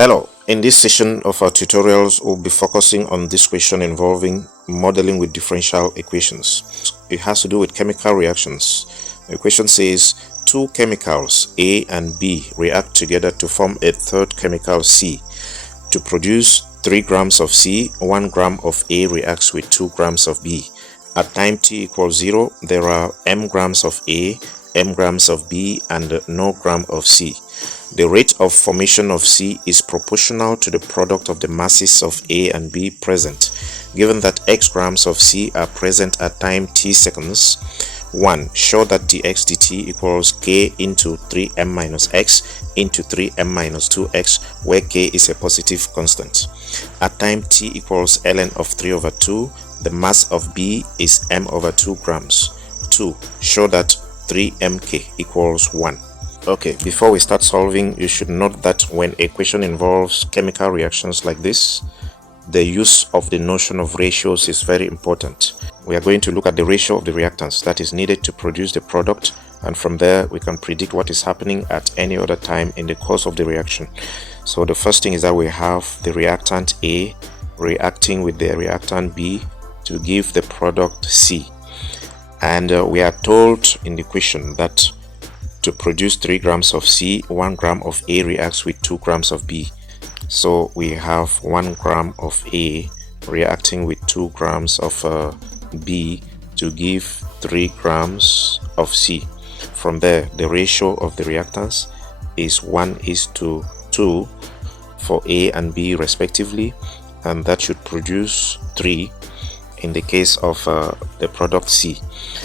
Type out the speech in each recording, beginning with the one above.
Hello, in this session of our tutorials, we'll be focusing on this question involving modeling with differential equations. It has to do with chemical reactions. The question says two chemicals A and B react together to form a third chemical C. To produce 3 grams of C, 1 gram of A reacts with 2 grams of B. At time t equals 0, there are m grams of A, m grams of B, and no gram of C. The rate of formation of C is proportional to the product of the masses of A and B present. Given that x grams of C are present at time t seconds, 1. Show that dx dt equals k into 3m minus x into 3m minus 2x, where k is a positive constant. At time t equals ln of 3 over 2, the mass of B is m over 2 grams. 2. Show that 3mk equals 1. Okay, before we start solving, you should note that when a question involves chemical reactions like this, the use of the notion of ratios is very important. We are going to look at the ratio of the reactants that is needed to produce the product, and from there we can predict what is happening at any other time in the course of the reaction. So the first thing is that we have the reactant A reacting with the reactant B to give the product C. And we are told in the question that to produce 3 grams of C, 1 gram of A reacts with 2 grams of B. So we have 1 gram of A reacting with 2 grams of B to give 3 grams of C. From there, the ratio of the reactants is 1:2 for A and B respectively, and that should produce 3 in the case of the product C.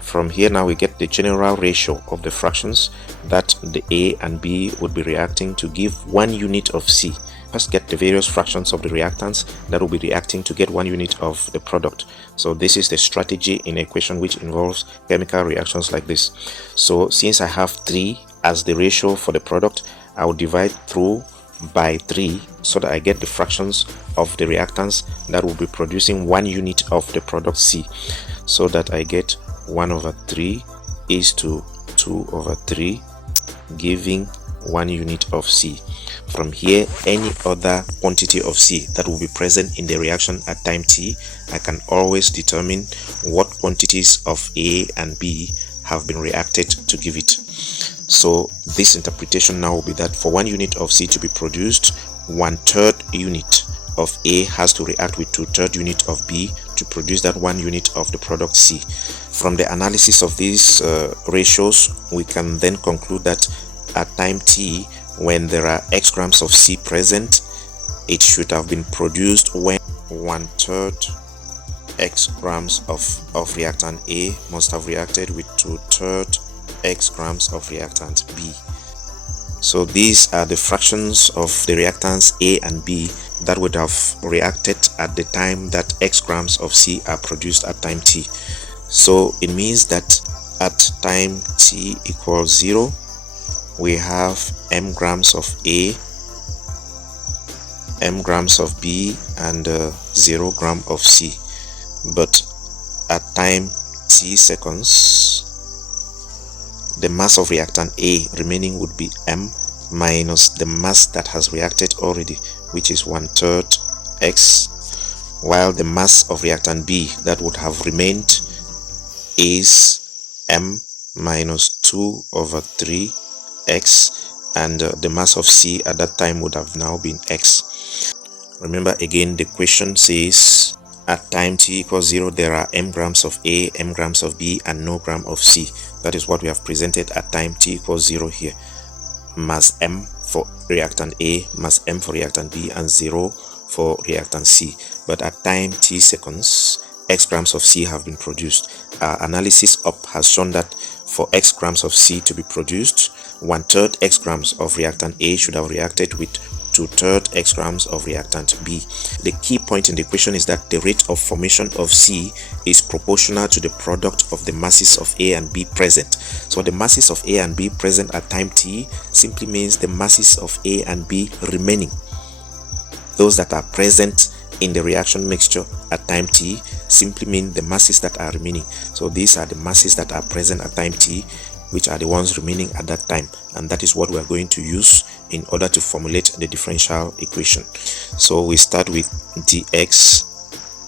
From here now we get the general ratio of the fractions that the A and B would be reacting to give 1 unit of C. First get the various fractions of the reactants that will be reacting to get 1 unit of the product. So this is the strategy in a equation which involves chemical reactions like this. So since I have 3 as the ratio for the product, I will divide through by 3 so that I get the fractions of the reactants that will be producing 1 unit of the product C, so that I get 1/3 is to 2/3 giving 1 unit of C. From here, any other quantity of C that will be present in the reaction at time t, I can always determine what quantities of A and B have been reacted to give it. So this interpretation now will be that for 1 unit of C to be produced, 1/3 unit of A has to react with 2/3 unit of B to produce that 1 unit of the product C. From the analysis of these ratios, we can then conclude that at time t, when there are x grams of C present, it should have been produced when 1/3 x grams of reactant A must have reacted with 2/3 x grams of reactant B. So these are the fractions of the reactants A and B that would have reacted at the time that x grams of C are produced at time t. So it means that at time t equals 0, we have m grams of A, m grams of B, and 0 gram of C. But at time t seconds, the mass of reactant A remaining would be m minus the mass that has reacted already, which is 1/3 x, while the mass of reactant B that would have remained is m minus 2/3 x, and the mass of C at that time would have now been x. Remember again, the question says at time t equals 0, there are m grams of A, m grams of B, and no gram of C. That is what we have presented at time t equals 0 here. Mass m for reactant A, mass m for reactant B, and 0 for reactant C. But at time t seconds, x grams of C have been produced. Our analysis up has shown that for x grams of C to be produced, 1/3 x grams of reactant A should have reacted with 2/3 x grams of reactant B. The key point in the equation is that the rate of formation of C is proportional to the product of the masses of A and B present. So the masses of A and B present at time t simply means the masses of A and B remaining. Those that are present in the reaction mixture at time t simply mean the masses that are remaining. So these are the masses that are present at time t. which are the ones remaining at that time, and that is what we are going to use in order to formulate the differential equation. So we start with dx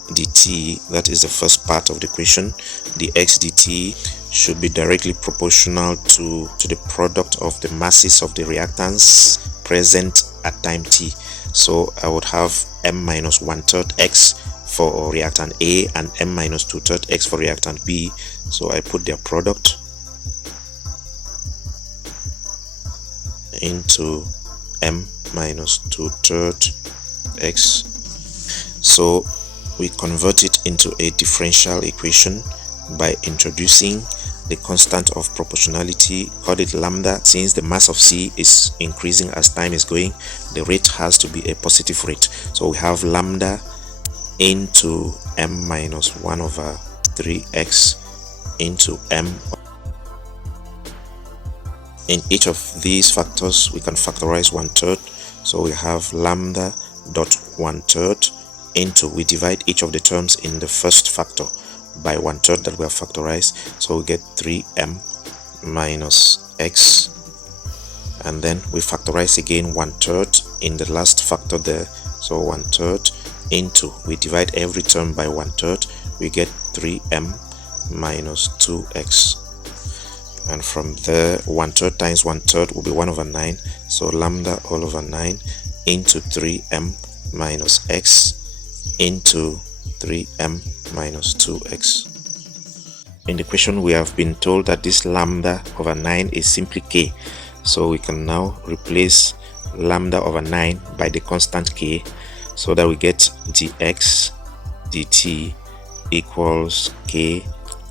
dt, that is the first part of the equation. Dx dt should be directly proportional to the product of the masses of the reactants present at time t. So I would have m minus 1/3 x for reactant A and m minus 2/3 x for reactant B. So I put their product into m minus 2/3 x. So we convert it into a differential equation by introducing the constant of proportionality, call it lambda. Since the mass of C is increasing as time is going, the rate has to be a positive rate. So we have lambda into m minus 1/3x into m. In each of these factors, we can factorize 1/3. So we have lambda dot 1/3 into, we divide each of the terms in the first factor by 1/3 that we have factorized. So we get 3m minus x, and then we factorize again 1/3 in the last factor there. So 1/3 into, we divide every term by 1/3, we get 3m minus 2x. And from there, 1/3 times 1/3 will be 1/9. So lambda all over 9 into 3m minus x into 3m minus 2x. In the question, we have been told that this lambda over 9 is simply k. So we can now replace lambda over 9 by the constant k, so that we get dx dt equals k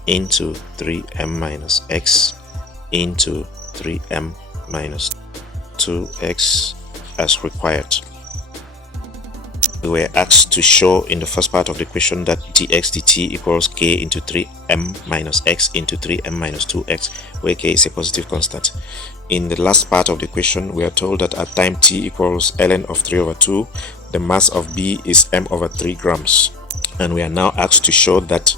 into 3m minus x into 3m minus 2x as required. We were asked to show in the first part of the question that dx dt equals k into 3m minus x into 3m minus 2x, where k is a positive constant. In the last part of the question, we are told that at time t equals ln of 3/2, the mass of B is m/3 grams. And we are now asked to show that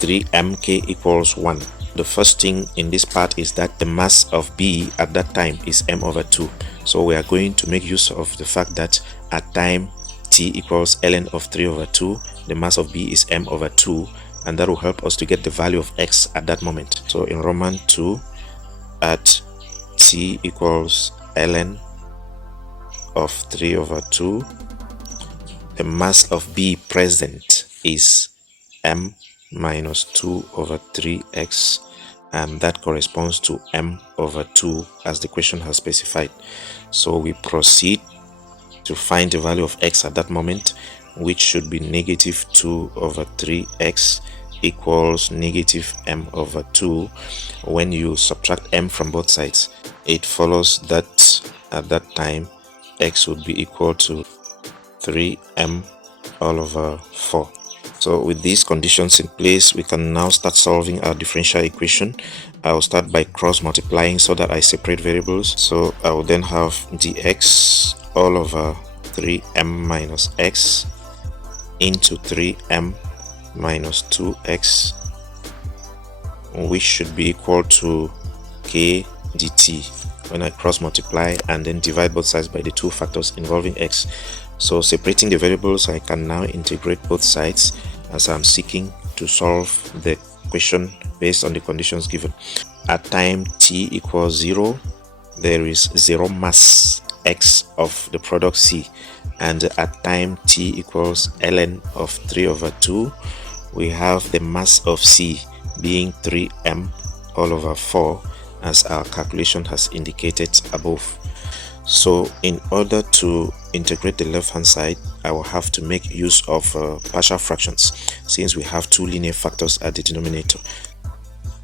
3mk equals 1. The first thing in this part is that the mass of B at that time is m/2. So we are going to make use of the fact that at time t equals ln of 3/2, the mass of B is m/2, and that will help us to get the value of x at that moment. So in Roman 2, at t equals ln of 3/2, the mass of B present is m minus 2/3x, and that corresponds to m/2 as the question has specified. So we proceed to find the value of x at that moment, which should be negative 2/3x equals negative m/2. When you subtract m from both sides, it follows that at that time x would be equal to 3m/4. So with these conditions in place, we can now start solving our differential equation. I'll start by cross multiplying so that I separate variables. So I will then have dx all over 3m minus x into 3m minus 2x, which should be equal to k dt when I cross multiply and then divide both sides by the two factors involving x. So separating the variables, I can now integrate both sides as I'm seeking to solve the question based on the conditions given. At time t equals 0, there is 0 mass x of the product C, and at time t equals ln of 3/2, we have the mass of C being 3m/4 as our calculation has indicated above. So in order to integrate the left hand side, I will have to make use of partial fractions, since we have two linear factors at the denominator.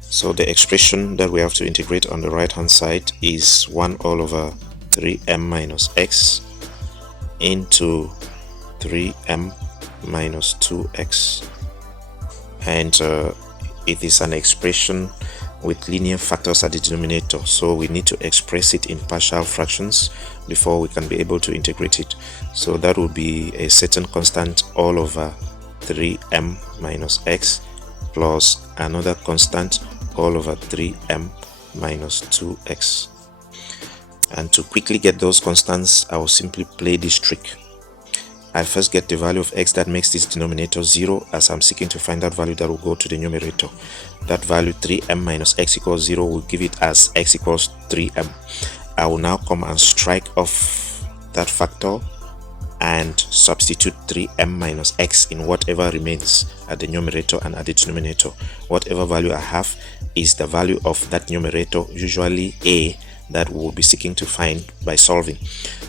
So the expression that we have to integrate on the right hand side is 1/3m minus x into 3m minus 2x, and it is an expression with linear factors at the denominator, so we need to express it in partial fractions before we can be able to integrate it. So that will be a certain constant all over 3m minus x plus another constant all over 3m minus 2x. And to quickly get those constants, I will simply play this trick. I first get the value of x that makes this denominator 0, as I'm seeking to find that value that will go to the numerator. That value 3m minus x equals 0 will give it as x equals 3m. I will now come and strike off that factor and substitute 3m minus x in whatever remains at the numerator and at the denominator. Whatever value I have is the value of that numerator, usually a, that we will be seeking to find by solving.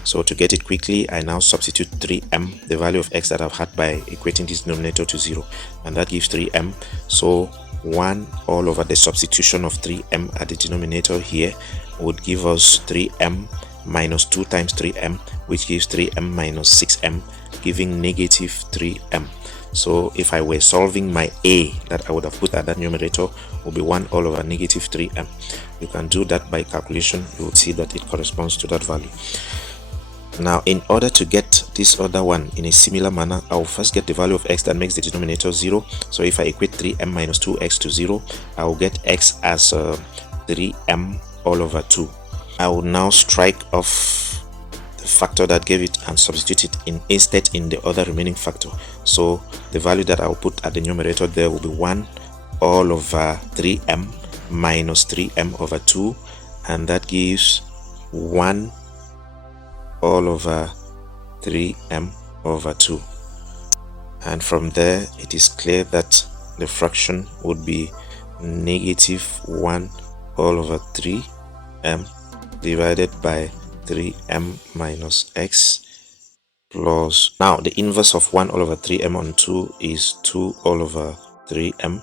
So to get it quickly, I now substitute 3m, the value of x that I've had by equating this denominator to 0, and that gives 3m. So 1 all over the substitution of 3m at the denominator here would give us 3m minus 2 times 3m, which gives 3m minus 6m, giving negative 3m. So if I were solving, my a that I would have put at that numerator will be 1 all over negative 3m. You can do that by calculation. You will see that it corresponds to that value. Now, in order to get this other one in a similar manner, I will first get the value of x that makes the denominator 0. So if I equate 3m minus 2x to 0, I will get x as 3m all over 2. I will now strike off the factor that gave it and substitute it instead in the other remaining factor. So the value that I will put at the numerator there will be 1 all over 3m minus 3m over 2, and that gives 1 all over 3m over 2. And from there, it is clear that the fraction would be negative 1 all over 3m divided by 3m minus x plus, now the inverse of 1 all over 3m on 2 is 2 all over 3m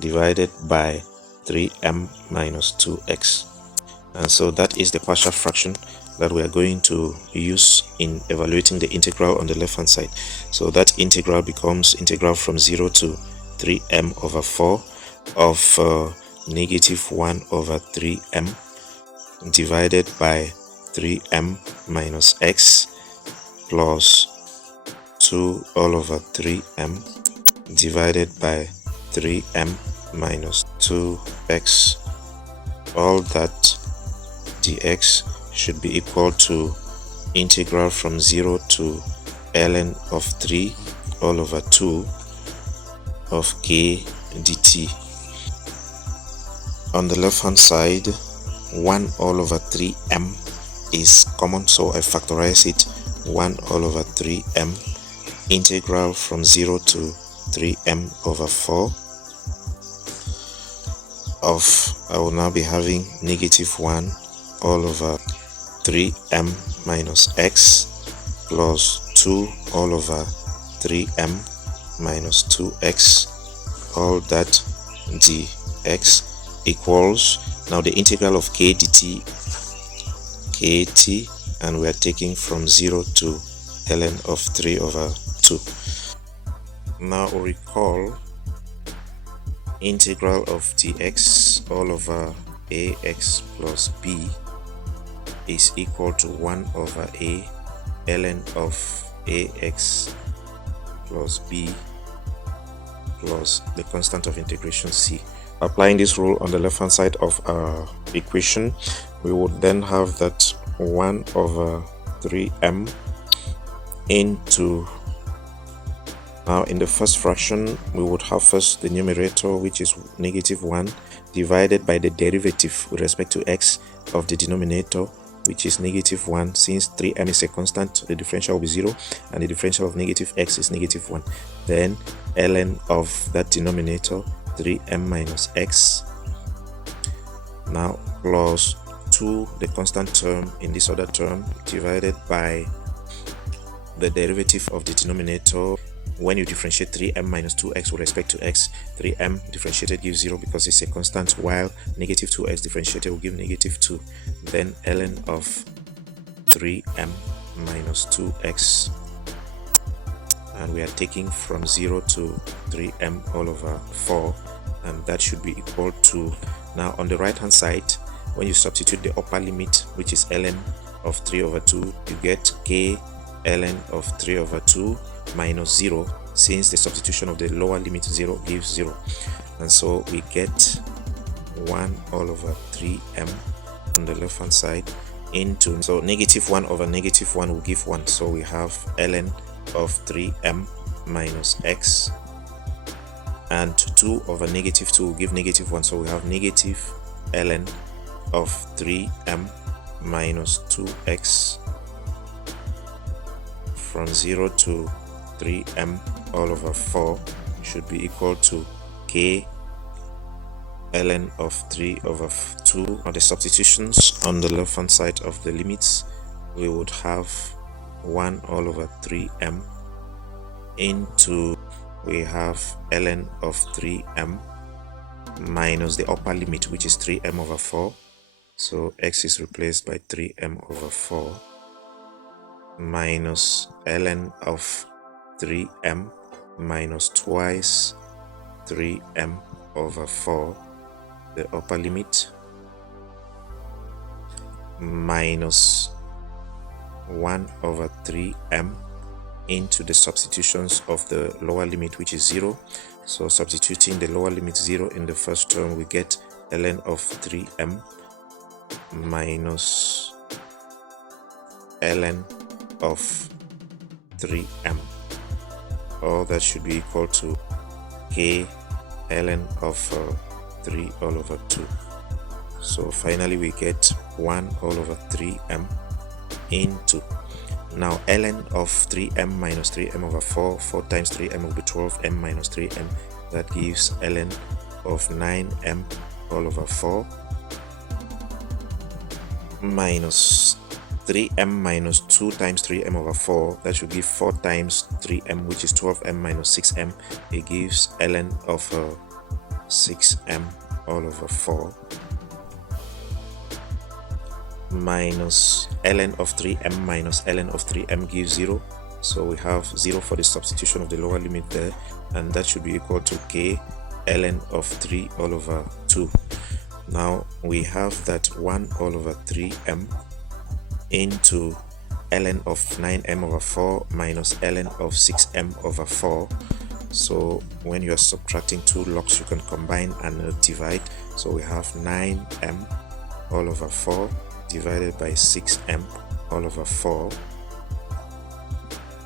divided by 3m minus 2x. And so that is the partial fraction that we are going to use in evaluating the integral on the left hand side. So that integral becomes integral from 0 to 3m over 4 of negative 1 over 3m divided by 3m minus x plus 2 all over 3m divided by 3m minus 2x. All that dx should be equal to integral from 0 to ln of 3 all over 2 of k dt. On the left hand side, 1 all over 3m is common, so I factorize it. 1 all over 3m integral from 0 to 3m over 4 of, I will now be having negative 1 all over 3m minus x plus 2 all over 3m minus 2x, all that dx equals, now the integral of k dt, kt, and we are taking from 0 to ln of 3 over 2. Now recall, integral of dx all over ax plus b is equal to 1 over a ln of ax plus b plus the constant of integration c. Applying this rule on the left hand side of our equation, we would then have that 1 over 3m into, now in the first fraction we would have first the numerator, which is negative 1, divided by the derivative with respect to x of the denominator, which is negative 1. Since 3m is a constant, the differential will be 0, and the differential of negative x is negative 1. Then ln of that denominator, 3m minus x, now plus 2, the constant term in this other term, divided by the derivative of the denominator. When you differentiate 3m minus 2x with respect to x, 3m differentiated gives 0 because it's a constant, while negative 2x differentiated will give negative 2. Then ln of 3m minus 2x, and we are taking from 0 to 3m all over 4, and that should be equal to, now on the right hand side, when you substitute the upper limit, which is ln of 3 over 2, you get k ln of 3 over 2 minus 0, since the substitution of the lower limit 0 gives 0, and so we get 1 all over 3m on the left hand side into, so negative 1 over negative 1 will give 1, so we have ln of 3m minus x, and 2 over negative 2 will give negative 1, so we have negative ln of 3m minus 2x from 0 to 3m all over 4 should be equal to k ln of 3 over 2. On the substitutions on the left hand side of the limits, we would have 1 all over 3m into, we have ln of 3m minus the upper limit, which is 3m over 4, so x is replaced by 3m over 4 minus ln of 3m minus twice 3m over 4, the upper limit, minus 1 over 3m into the substitutions of the lower limit, which is 0. So substituting the lower limit 0 in the first term, we get ln of 3m minus ln of 3m. All that should be equal to k ln of 3 all over 2. So finally we get 1 all over 3m into, now ln of 3m minus 3m over 4, 4 times 3m will be 12m minus 3m, that gives ln of 9m all over 4 minus 3m minus 2 times 3m over 4, that should give 4 times 3m, which is 12m minus 6m. It gives ln of 6m all over 4 minus ln of 3m minus ln of 3m gives 0, so we have 0 for the substitution of the lower limit there, and that should be equal to k ln of 3 all over 2. Now we have that 1 all over 3m into ln of 9m over 4 minus ln of 6m over 4. So when you are subtracting two logs, you can combine and divide. So we have 9m all over 4 divided by 6m all over 4,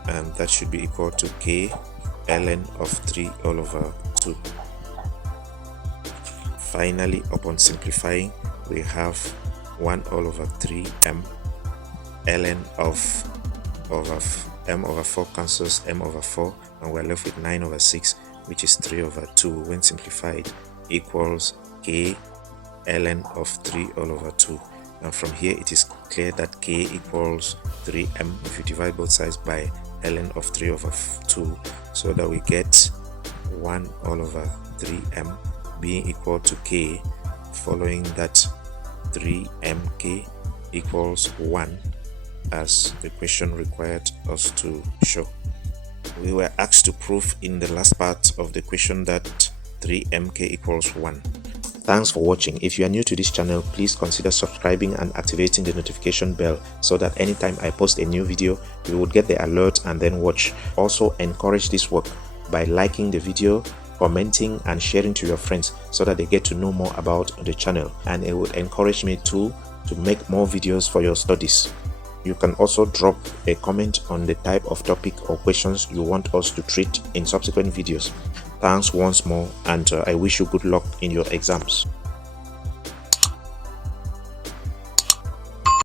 and that should be equal to k ln of 3 all over 2. Finally, upon simplifying, we have 1 all over 3m ln of m over 4 cancels m over 4, and we're left with 9 over 6, which is 3 over 2 when simplified, equals k ln of 3 all over 2. And from here it is clear that k equals 3m if you divide both sides by ln of 3 over 2, so that we get 1 all over 3m being equal to k, following that 3mk equals 1 as the question required us to show. We were asked to prove in the last part of the question that 3mk equals 1. Thanks for watching. If you are new to this channel, please consider subscribing and activating the notification bell so that anytime I post a new video, you would get the alert and then watch. Also, encourage this work by liking the video, commenting and sharing to your friends so that they get to know more about the channel, and it would encourage me to make more videos for your studies. You can also drop a comment on the type of topic or questions you want us to treat in subsequent videos. Thanks once more, and I wish you good luck in your exams.